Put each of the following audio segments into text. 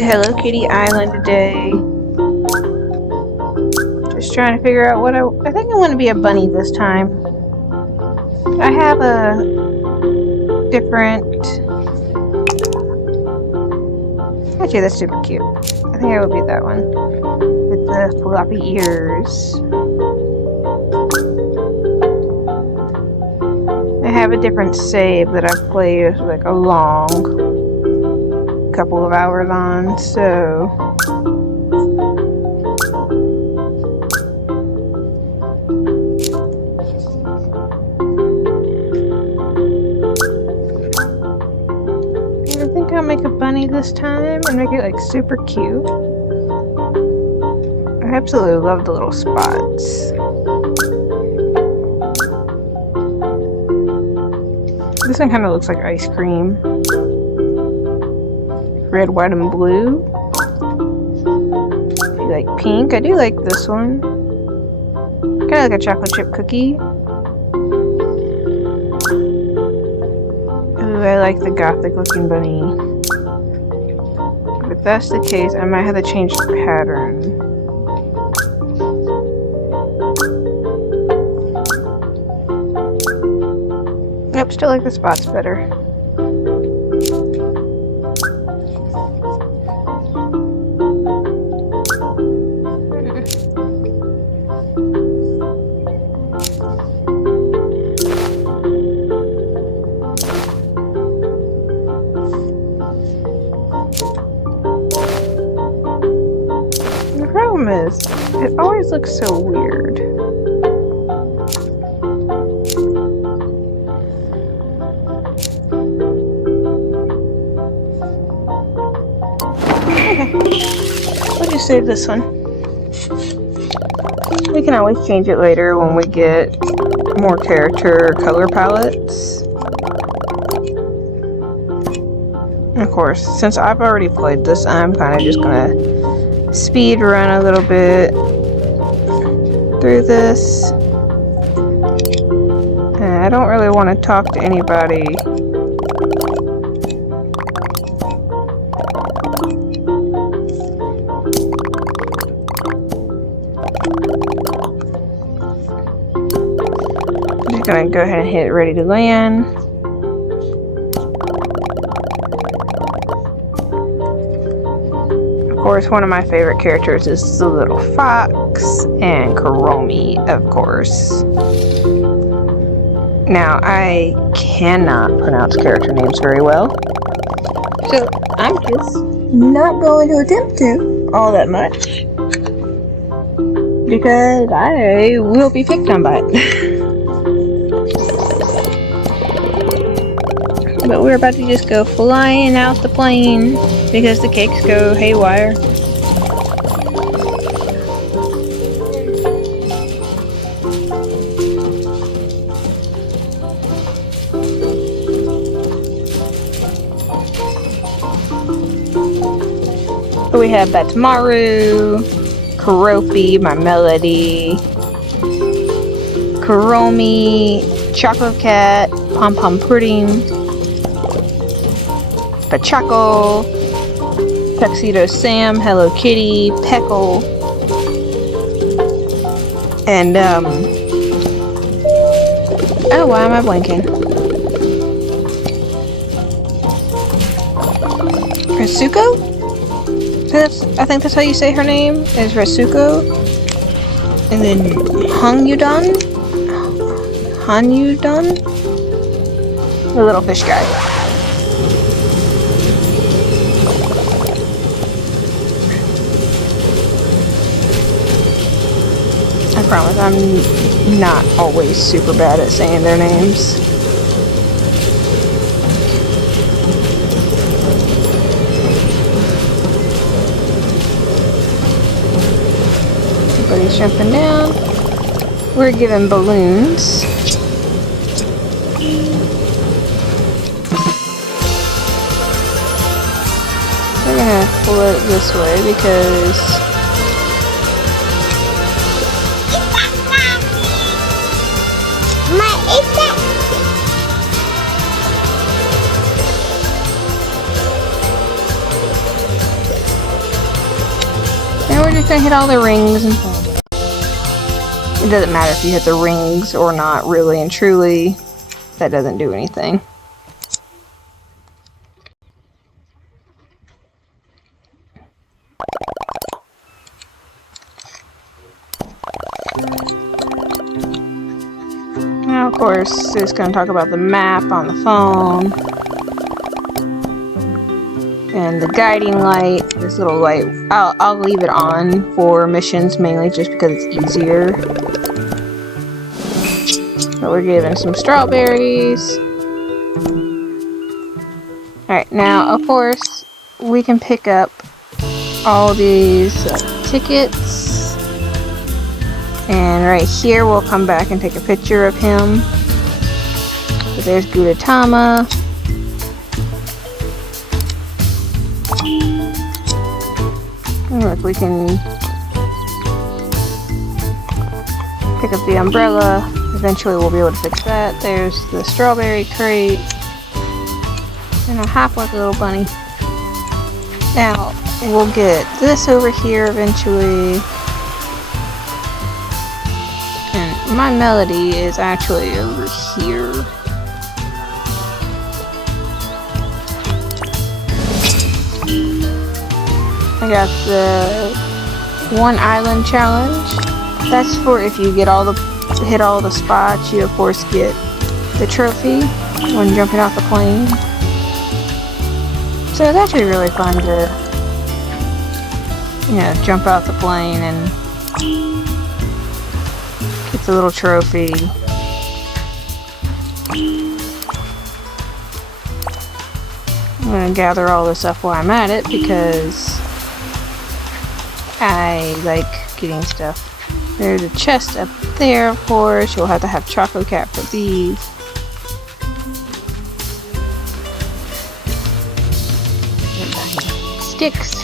Hello Kitty Island today. Just trying to figure out what I think I want to be a bunny this time. I have a different... Actually, that's super cute. I think I will be that one. With the floppy ears. I have a different save that I've played like a long couple of hours on, so... I think I'll make a bunny this time and make it like super cute. I absolutely love the little spots. This one kind of looks like ice cream. Red, white, and blue. I like pink. I do like this one. Kind of like a chocolate chip cookie. Ooh, I like the gothic looking bunny. If that's the case, I might have to change the pattern. Nope, still like the spots better. The problem is, it always looks so weird. Okay, we'll just save this one. We can always change it later when we get more character color palettes. And of course, since I've already played this, I'm kind of just gonna speed run a little bit through this. And I don't really want to talk to anybody. Gonna go ahead and hit ready to land. Of course, one of my favorite characters is the little fox and Kuromi, of course. Now, I cannot pronounce character names very well, so I'm just not going to attempt to all that much because I will be picked on by it. But we're about to just go flying out the plane because the cakes go haywire. So we have Batmaru, Keroppi, my Melody, Kuromi, Choco Cat, Pom Pom Pudding, Pachaco, Tuxedo Sam, Hello Kitty, Peckle, and oh, why am I blanking? Retsuko? I think that's how you say her name, is Retsuko. And then Hanyudan? The little fish guy. I promise, I'm not always super bad at saying their names. Everybody's jumping down. We're given balloons. We're gonna float this way because gonna hit all the rings and fall down. It doesn't matter if you hit the rings or not, really and truly. That doesn't do anything. Now, of course, it's going to talk about the map on the phone. And the guiding light, this little light, I'll leave it on for missions mainly just because it's easier. But we're given some strawberries. Alright, now, of course, we can pick up all these tickets. And right here, we'll come back and take a picture of him. So there's Gudetama. And look, we can pick up the umbrella. Eventually, we'll be able to fix that. There's the strawberry crate. And a half like a little bunny. Now, we'll get this over here eventually. And my melody is actually over here. I got the One Island Challenge. That's for if you get hit all the spots, you of course get the trophy when jumping off the plane. So it's actually really fun to, jump out the plane and get the little trophy. I'm gonna gather all this stuff while I'm at it because I like getting stuff. There's a chest up there, of course. You'll have to have Choco Cat for these. Sticks.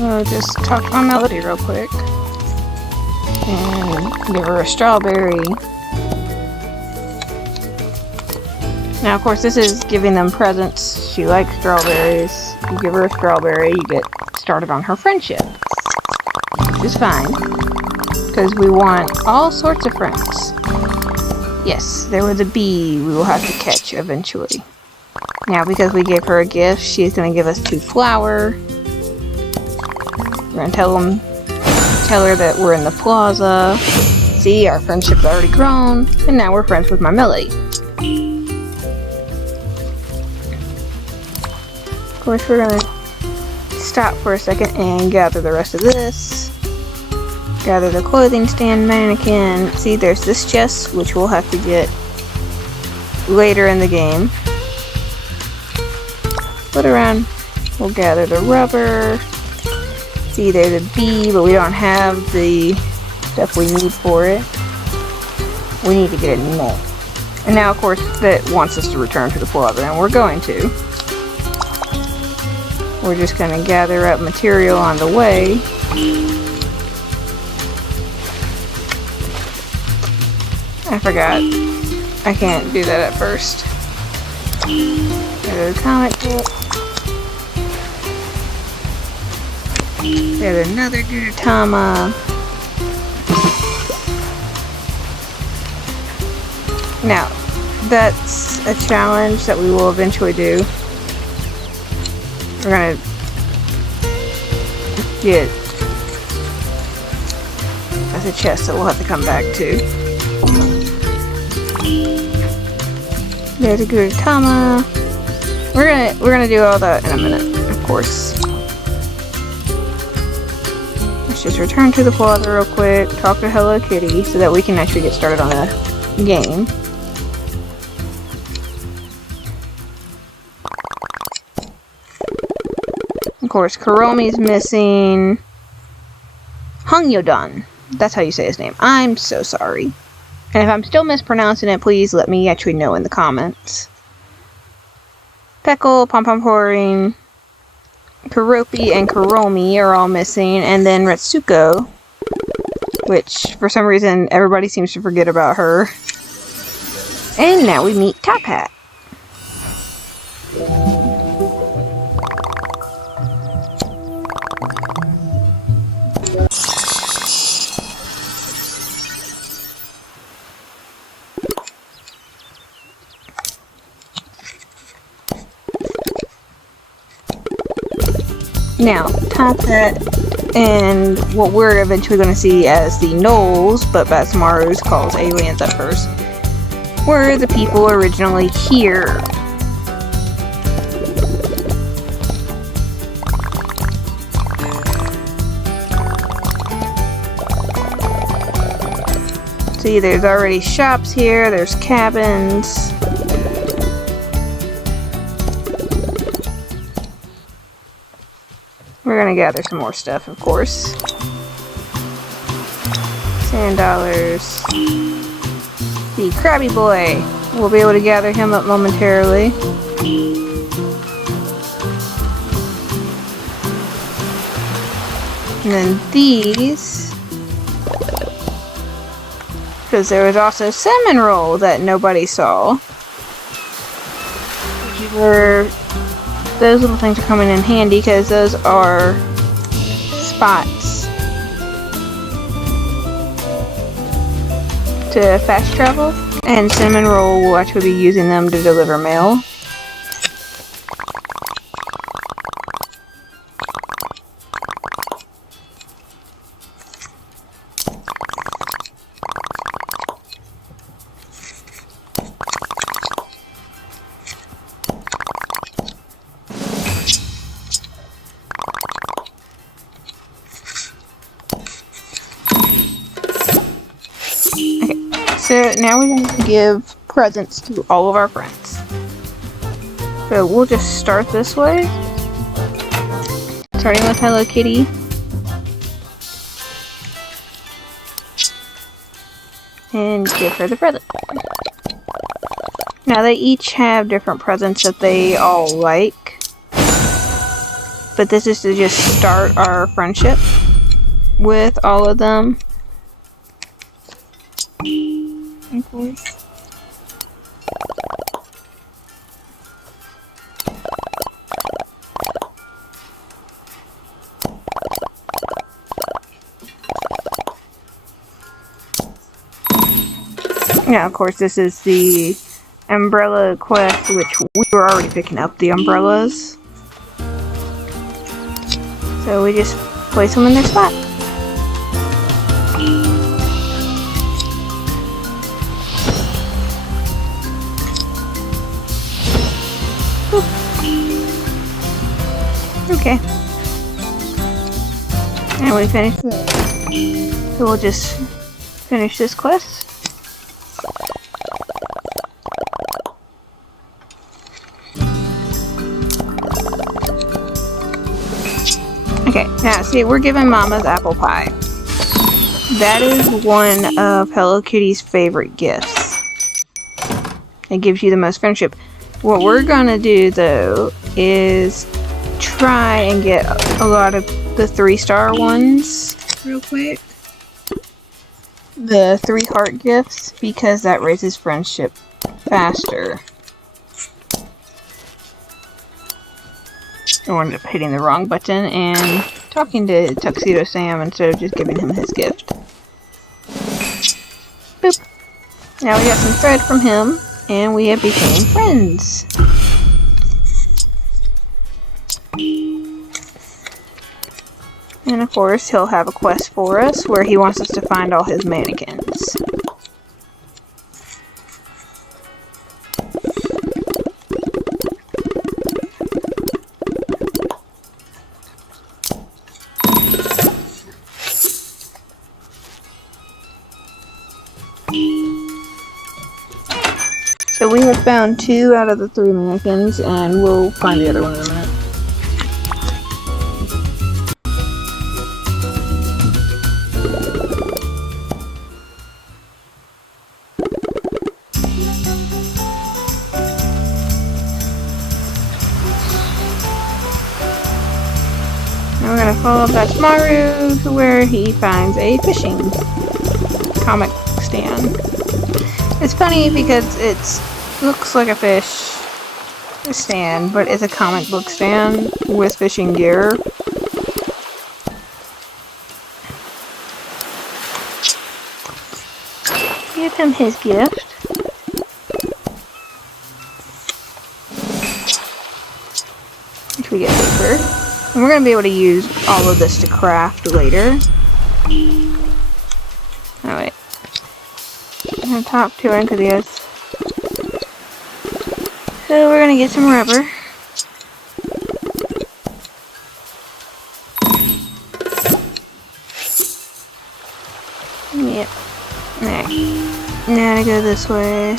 I'll just talk to my Melody real quick. And give her a strawberry. Now, of course, this is giving them presents. She likes strawberries. You give her a strawberry, you get started on her friendship. Which is fine. Because we want all sorts of friends. Yes, there was a bee we will have to catch eventually. Now, because we gave her a gift, she's going to give us 2 flour. We're going to tell her that we're in the plaza. See, our friendship's already grown. And now we're friends with my Melody. Of course, we're going to stop for a second and gather the rest of this. Gather the clothing stand mannequin. See, there's this chest, which we'll have to get later in the game. Put around. We'll gather the rubber. See, there's a bee, but we don't have the stuff we need for it. We need to get it more. And now, of course, that wants us to return to the plaza, and we're going to. We're just going to gather up material on the way. I forgot. I can't do that at first. There's a comic book. There's another Gudetama. Now, that's a challenge that we will eventually do. We're gonna get... That's a chest that we'll have to come back to. There's a Gudetama. We're gonna do all that in a minute, of course. Let's just return to the plaza real quick, talk to Hello Kitty, so that we can actually get started on the game. Of course, Kuromi's missing. Hungyodon. That's how you say his name. I'm so sorry. And if I'm still mispronouncing it, please let me actually know in the comments. Peckle, Pompomporin, Kuropi, and Kuromi are all missing. And then Retsuko, which for some reason everybody seems to forget about her. And now we meet Top Hat. Now, top hat and what we're eventually going to see as the Gnolls, but Badtz-Maru's calls aliens at first, were the people originally here. See, there's already shops here, there's cabins. We're gonna gather some more stuff, of course. Sand dollars. The Krabby Boy. We'll be able to gather him up momentarily. And then these. Because there was also Cinnamon Roll that nobody saw. Those little things are coming in handy because those are spots to fast travel, and Cinnamon Roll will actually be using them to deliver mail. So now we're going to give presents to all of our friends. So we'll just start this way. Starting with Hello Kitty. And give her the present. Now they each have different presents that they all like. But this is to just start our friendship with all of them. Of course. Yeah, of course, this is the umbrella quest, which we were already picking up the umbrellas. So we just place them in their spot. Okay. And we finished it. So we'll just finish this quest. Okay, now see, we're giving Mama's apple pie. That is one of Hello Kitty's favorite gifts. It gives you the most friendship. What we're gonna do, though, is try and get a lot of the 3-star ones real quick. The 3 heart gifts, because that raises friendship faster. I wound up hitting the wrong button and talking to Tuxedo Sam instead of just giving him his gift. Boop. Now we got some thread from him, and we have become friends. And of course, he'll have a quest for us where he wants us to find all his mannequins. So we have found 2 out of the 3 mannequins, and we'll find the other one in a minute. Now we're gonna follow Badtz-Maru to where he finds a fishing comic stand. It's funny because it looks like a fish stand, but it's a comic book stand with fishing gear. Give him his gift. Which we get paper. And we're going to be able to use all of this to craft later. Oh wait. I'm going to talk to him because he has... So we're going to get some rubber. Yep. Alright. Now to go this way.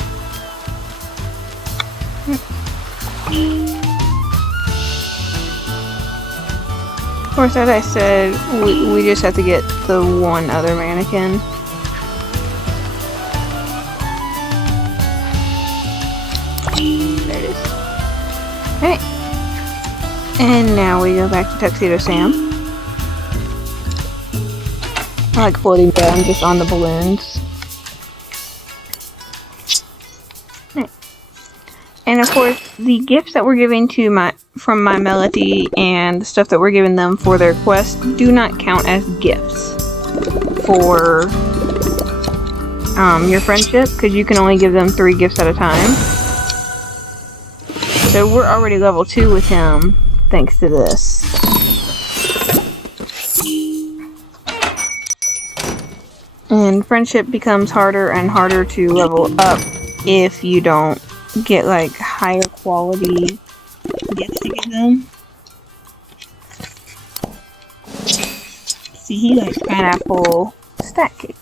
Of course, as I said, we just have to get the one other mannequin. There it is. Alright. And now we go back to Tuxedo Sam. I like floating down just on the balloons. Right. And of course, the gifts that we're giving to from My Melody and the stuff that we're giving them for their quest do not count as gifts for your friendship, because you can only give them 3 gifts at a time. So we're already level 2 with him thanks to this. And friendship becomes harder and harder to level up if you don't get like higher quality gifts to give them. See, he likes pineapple stack cake.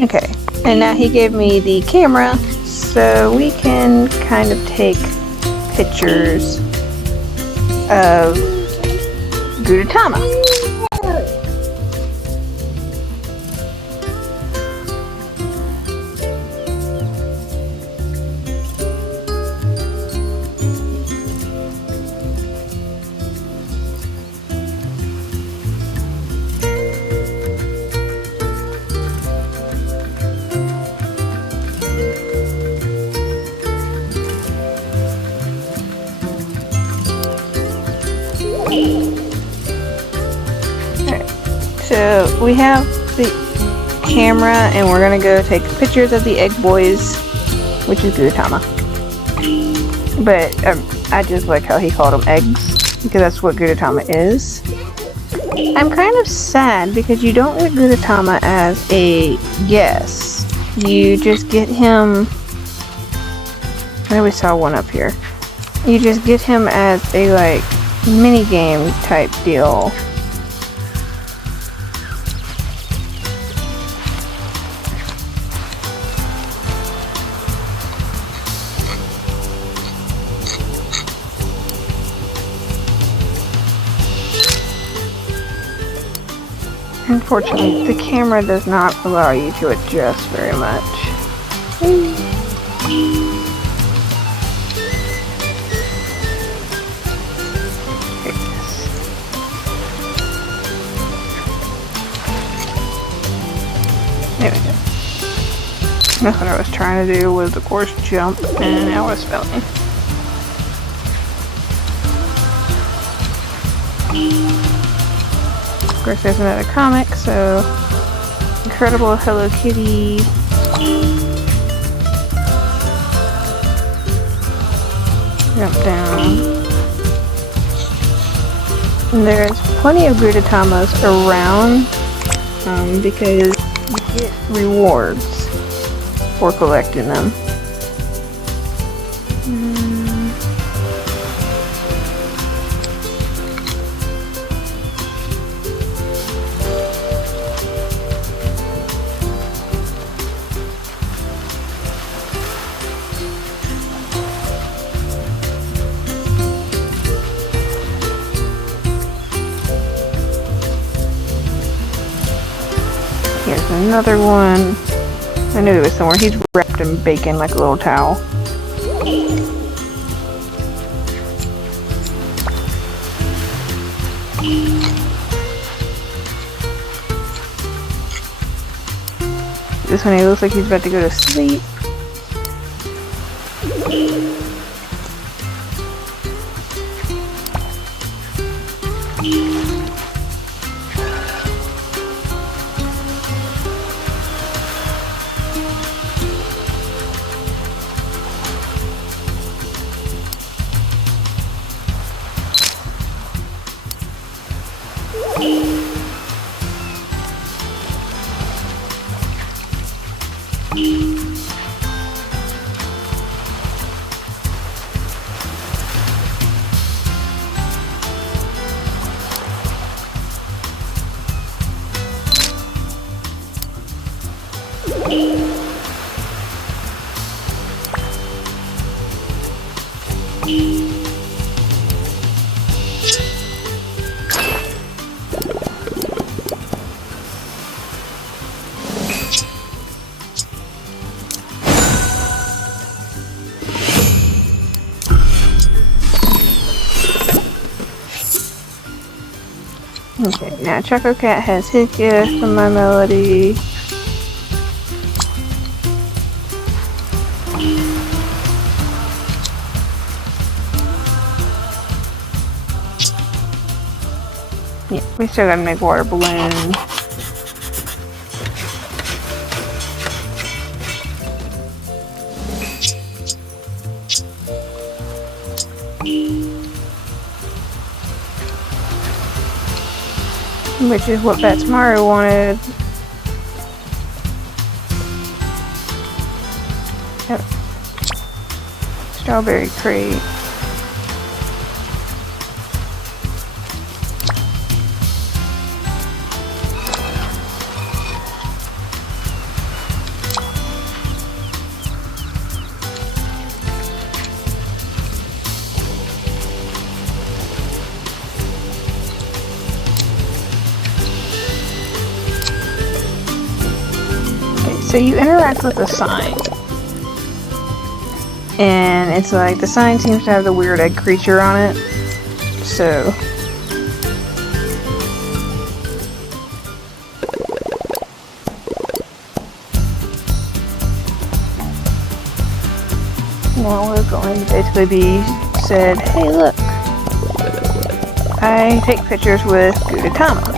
Okay, and now he gave me the camera, so we can kind of take pictures of Gudetama. So we have the camera and we're gonna go take pictures of the egg boys, which is Gudetama. But I just like how he called them eggs, because that's what Gudetama is. I'm kind of sad because you don't get Gudetama as a guest. You just get him... I know we saw one up here. You just get him as a like mini game type deal. Unfortunately, the camera does not allow you to adjust very much. There we go. That's what I was trying to do, was of course jump, and now I was failing. Of course there's another comic, so Incredible Hello Kitty. Jump down. And there's plenty of Gudetamas around because you get rewards for collecting them. Here's another one. I knew it was somewhere. He's wrapped in bacon like a little towel. This one, he looks like he's about to go to sleep. Okay, now Choco Cat has his gift from my Melody. Yeah, we still gotta make water balloons. Which is what Batsmaru wanted. Yep. Strawberry crate. So you interact with the sign, and it's like the sign seems to have the weird egg creature on it, so well, we're going to basically be said, hey look, I take pictures with Gudetama.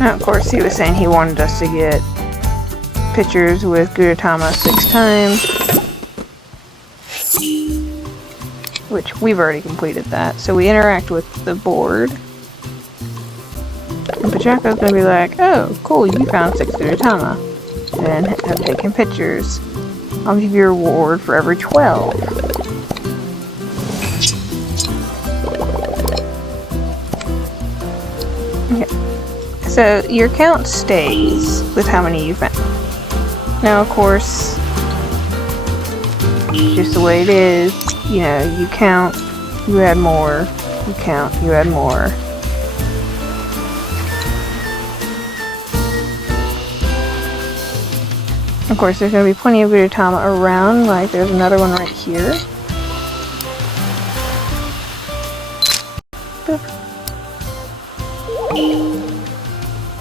Now, of course, he was saying he wanted us to get pictures with Gudetama 6 times, which we've already completed that. So we interact with the board, and Pachaco's gonna be like, "Oh, cool! You found 6 Gudetama, and have taken pictures. I'll give you a reward for every 12." So your count stays with how many you found. Now, of course, just the way it is, you know, you count, you add more, you count, you add more. Of course, there's going to be plenty of Gudetama around, like there's another one right here. Boop.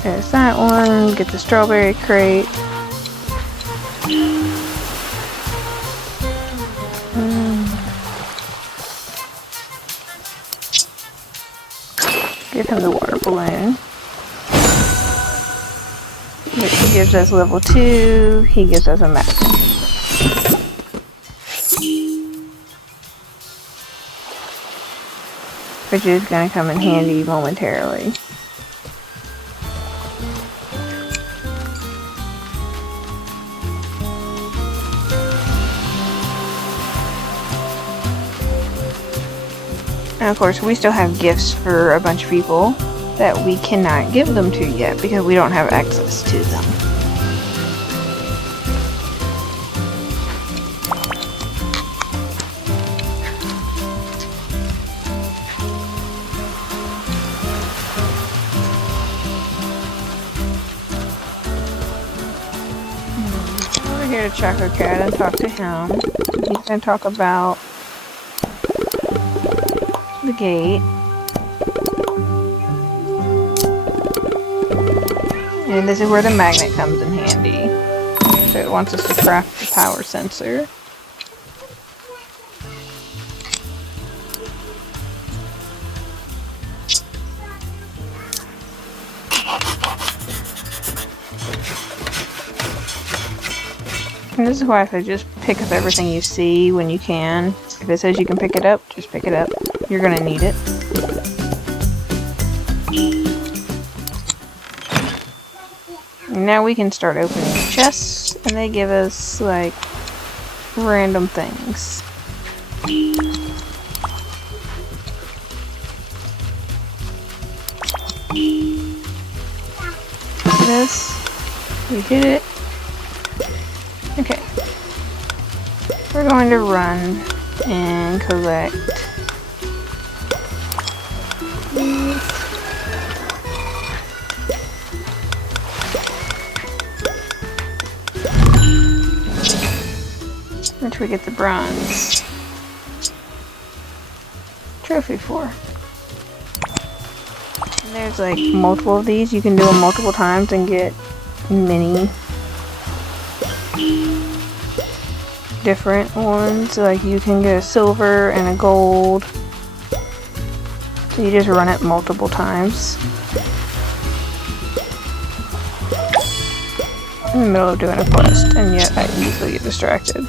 There's that one, get the strawberry crate. Give him the water balloon. Which gives us level 2, he gives us a map. Which is going to come in handy momentarily. And of course, we still have gifts for a bunch of people that we cannot give them to yet because we don't have access to them. We're here to Choco Cat and talk to him. He's going to talk about the gate. And this is where the magnet comes in handy. So it wants us to craft the power sensor. And this is why I say just pick up everything you see when you can. If it says you can pick it up, just pick it up. You're gonna need it. Now we can start opening chests, and they give us, like, random things. This, we did it. Okay. We're going to run and collect these. Which we get the bronze trophy for. And there's like multiple of these. You can do them multiple times and get many different ones. Like you can get a silver and a gold. So you just run it multiple times. In the middle of doing a quest, and yet I easily get distracted.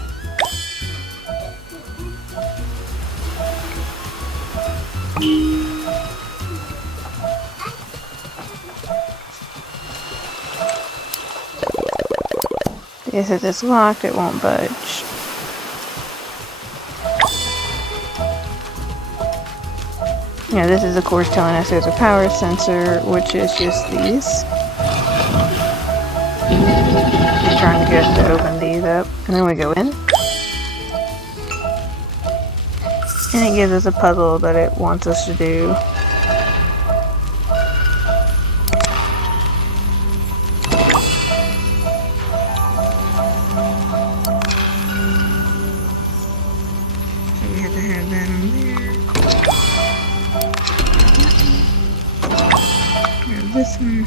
If it's locked, it won't budge. Now this is of course telling us there's a power sensor, which is just these. Just trying to get us to open these up, and then we go in. And it gives us a puzzle that it wants us to do. We have to have that on there. Grab this one.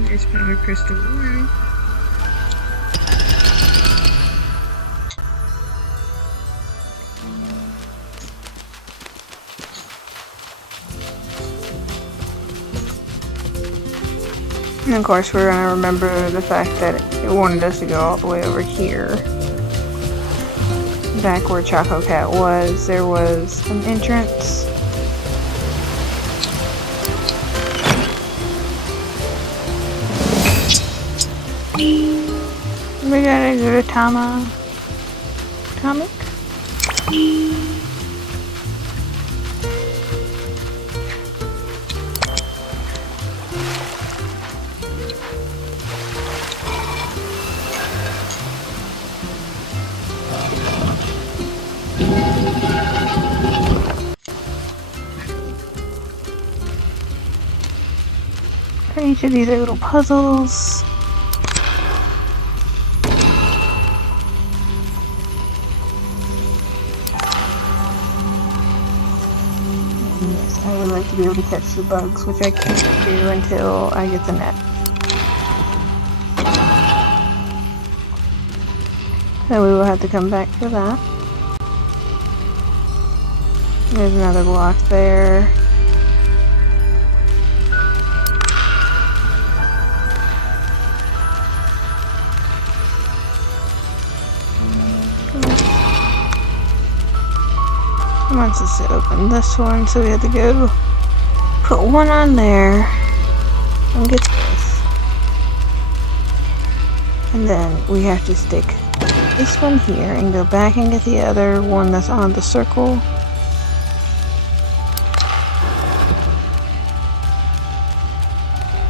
There's Power Crystal 1. And of course we're going to remember the fact that it wanted us to go all the way over here. Back where Choco Cat was, there was an entrance. We got a Gudetama comic. Each of these are little puzzles. Yes, I would like to be able to catch the bugs, which I can't do until I get the net. So we will have to come back for that. There's another block there. Wants us to open this one, so we have to go put one on there and get this. And then we have to stick this one here and go back and get the other one that's on the circle.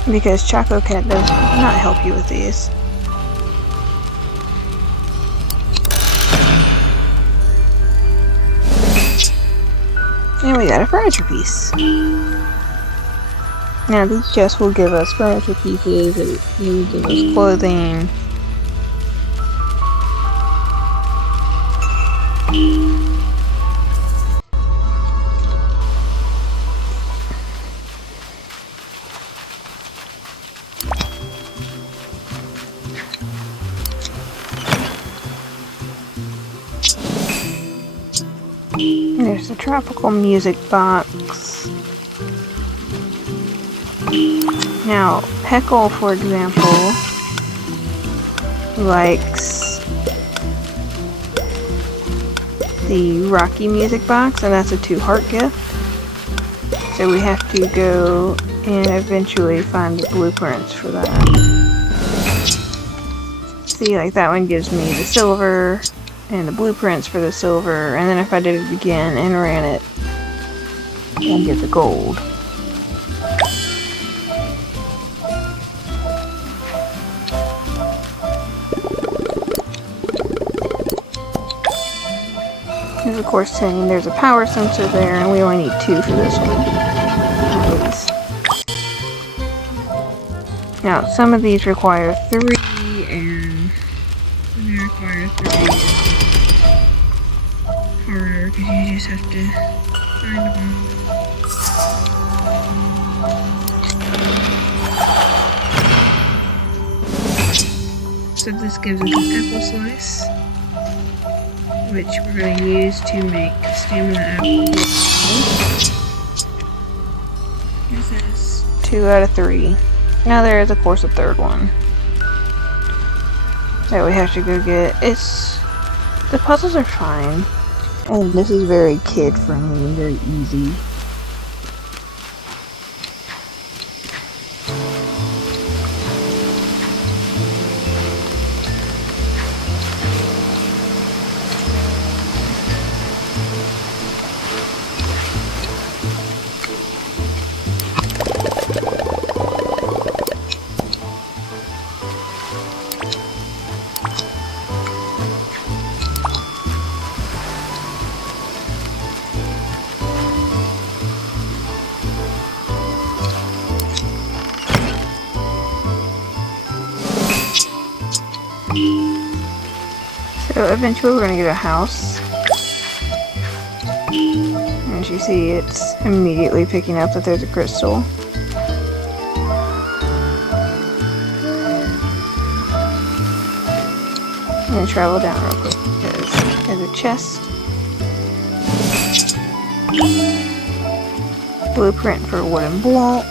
Because Choco Cat does not help you with these. And we got a furniture piece. Now these chests will give us furniture pieces, it will give us clothing. There's the tropical music box. Now, Heckle, for example, likes the Rocky music box, and that's a 2-heart gift. So we have to go and eventually find the blueprints for that. See, like that one gives me the silver and the blueprints for the silver, and then if I did it again and ran it, I'd get the gold. There's of course saying there's a power sensor there, and we only need 2 for this one. Now, some of these require 3, and they require 3. Harder, because you just have to find them all. So this gives us an apple slice, which we're going to use to make stamina apples. This is 2 out of 3. Now there is of course a 3rd one that we have to go get. The puzzles are fine. And this is very kid friendly and very easy. So eventually we're going to get a house. As you see, it's immediately picking up that there's a crystal. I'm going to travel down real quick because there's a chest. Blueprint for a wooden block.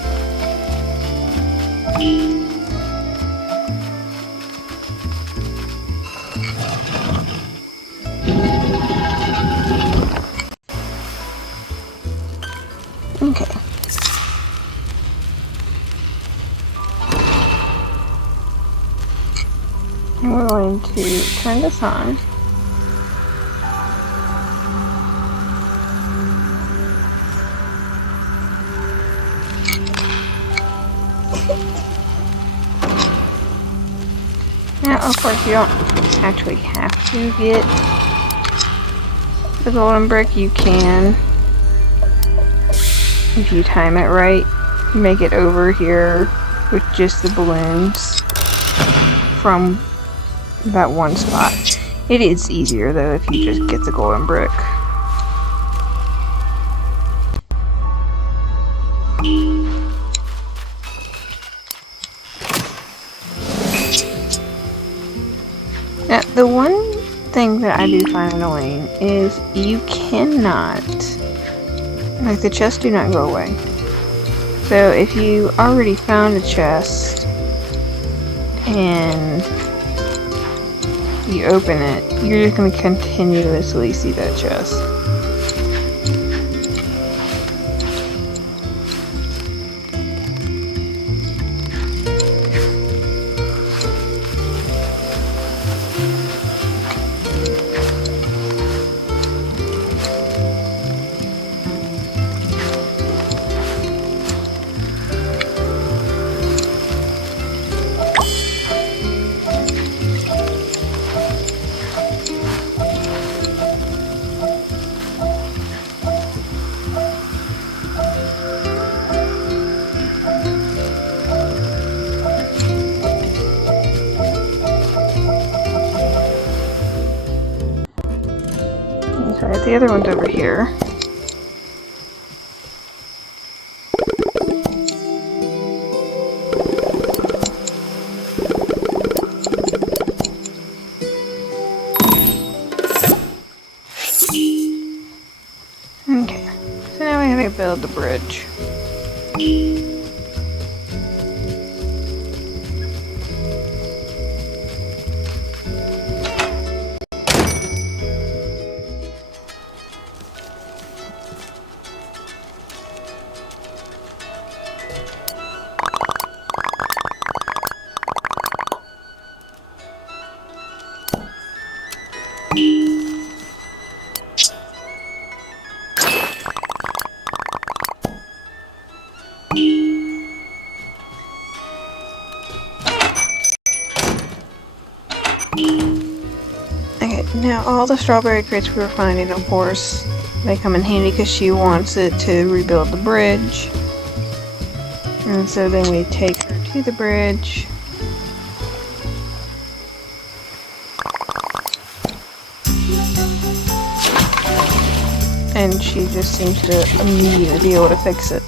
Okay. And we're going to turn this on. Now, of course, you don't actually have to get the golden brick. You can, if you time it right, make it over here with just the balloons from that one spot. It is easier though if you just get the golden brick. Now, the one thing that I do find annoying is you cannot, like, the chests do not go away. So if you already found a chest and you open it, you're just going to continuously see that chest. Alright, the other one's over here. Okay, so now we have to build the bridge. Okay, now all the strawberry crates we were finding, of course, they come in handy because she wants it to rebuild the bridge. And so then we take her to the bridge. And she just seems to immediately be able to fix it.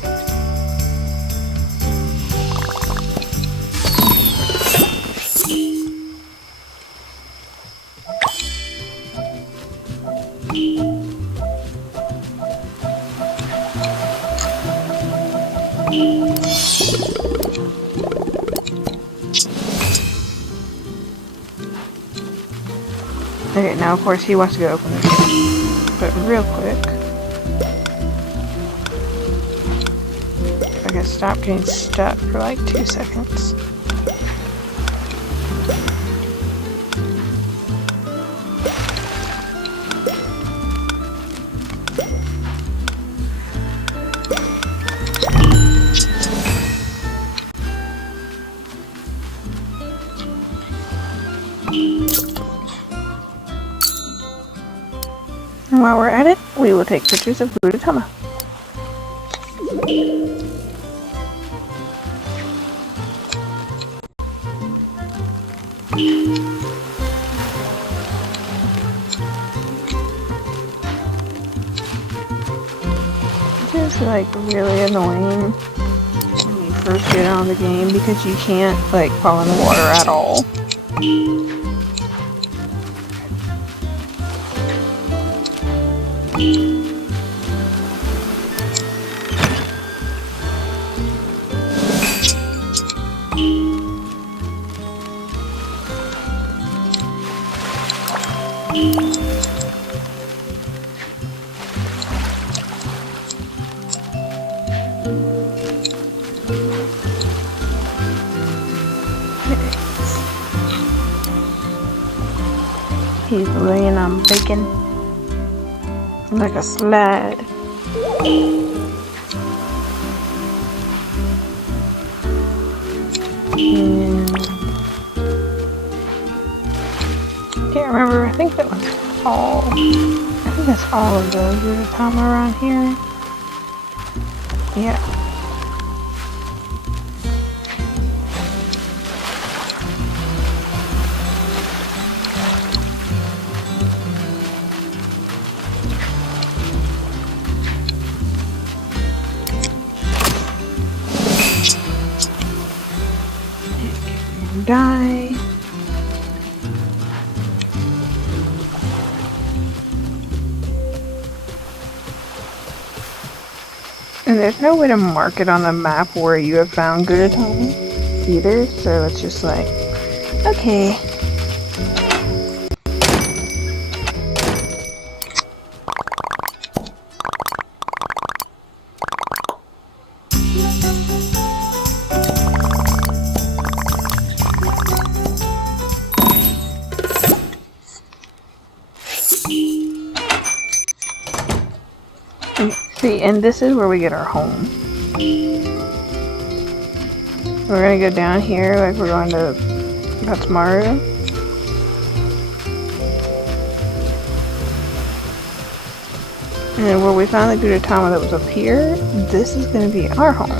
Okay, now of course he wants to go open it. But real quick, if I can stop getting stuck for like 2 seconds. And while we're at it, we will take pictures of Gudetama. This is like really annoying when you first get on the game because you can't like fall in the water at all. He's laying on bacon like a slide. And Can't remember. I think that was all. I think that's all of the Gudetama around here. Yeah. Die. And there's no way to mark it on the map where you have found Gudetama either, so it's just like, okay. See, and this is where we get our home. We're gonna go down here like we're going to Patsumaru. And then where we found the Gudetama that was up here, this is gonna be our home.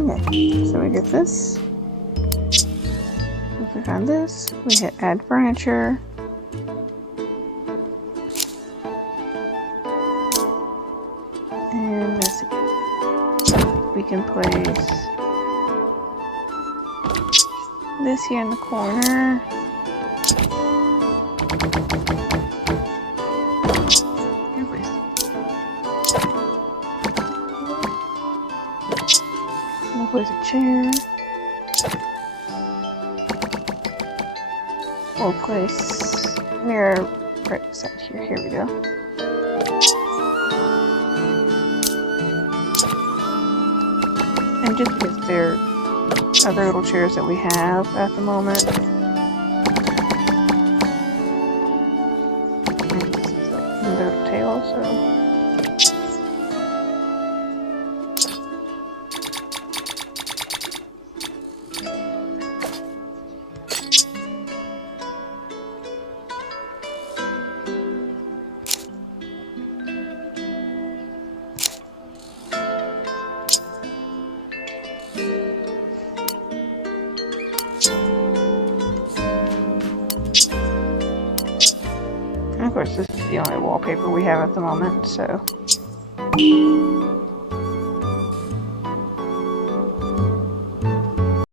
Okay, so we get this. If we found this, we hit add furniture. And this again. We can place this here in the corner. We'll place a chair. We'll place mirror right beside here. Here we go. And just because they're other little chairs that we have at the moment. And this is like the tail, so. And of course, this is the only wallpaper we have at the moment, so.